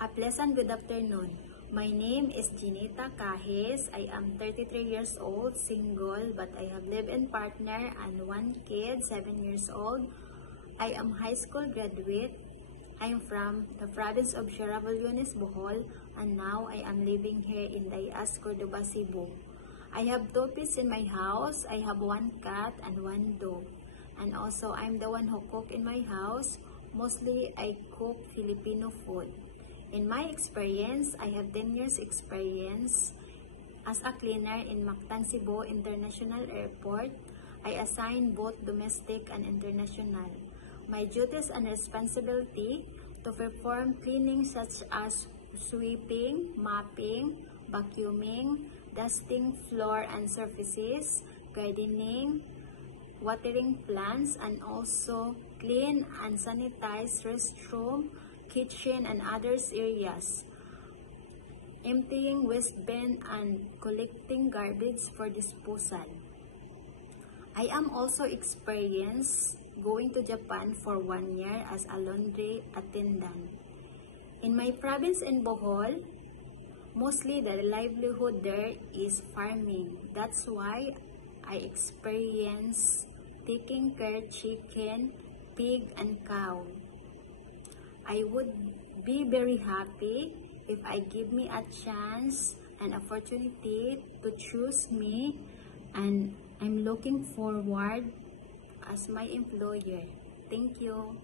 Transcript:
A pleasant good afternoon. My name is Ginita Cajes. I am 33 years old, single, but I have live-in partner and one kid, 7 years old. I am high school graduate. I am from the province of Sierra Leone, Bohol, and now I am living here in Dayas, Cordoba, Cebu. I have 2 pets in my house. I have 1 cat and 1 dog. And also, I'm the one who cook in my house. Mostly, I cook Filipino food. In my experience, I have 10 years experience as a cleaner in Mactan, Cebu International Airport. I assign both domestic and international. My duties and responsibility to perform cleaning such as sweeping, mopping, vacuuming, dusting floor and surfaces, gardening, watering plants, and also clean and sanitize restroom, kitchen, and other areas, emptying waste bin and collecting garbage for disposal. I am also experienced going to Japan for 1 year as a laundry attendant. In my province in Bohol, mostly the livelihood there is farming. That's why I experience taking care chicken, pig, and cow. I would be very happy if I give me a chance and opportunity to choose me, and I'm looking forward as my employer. Thank you.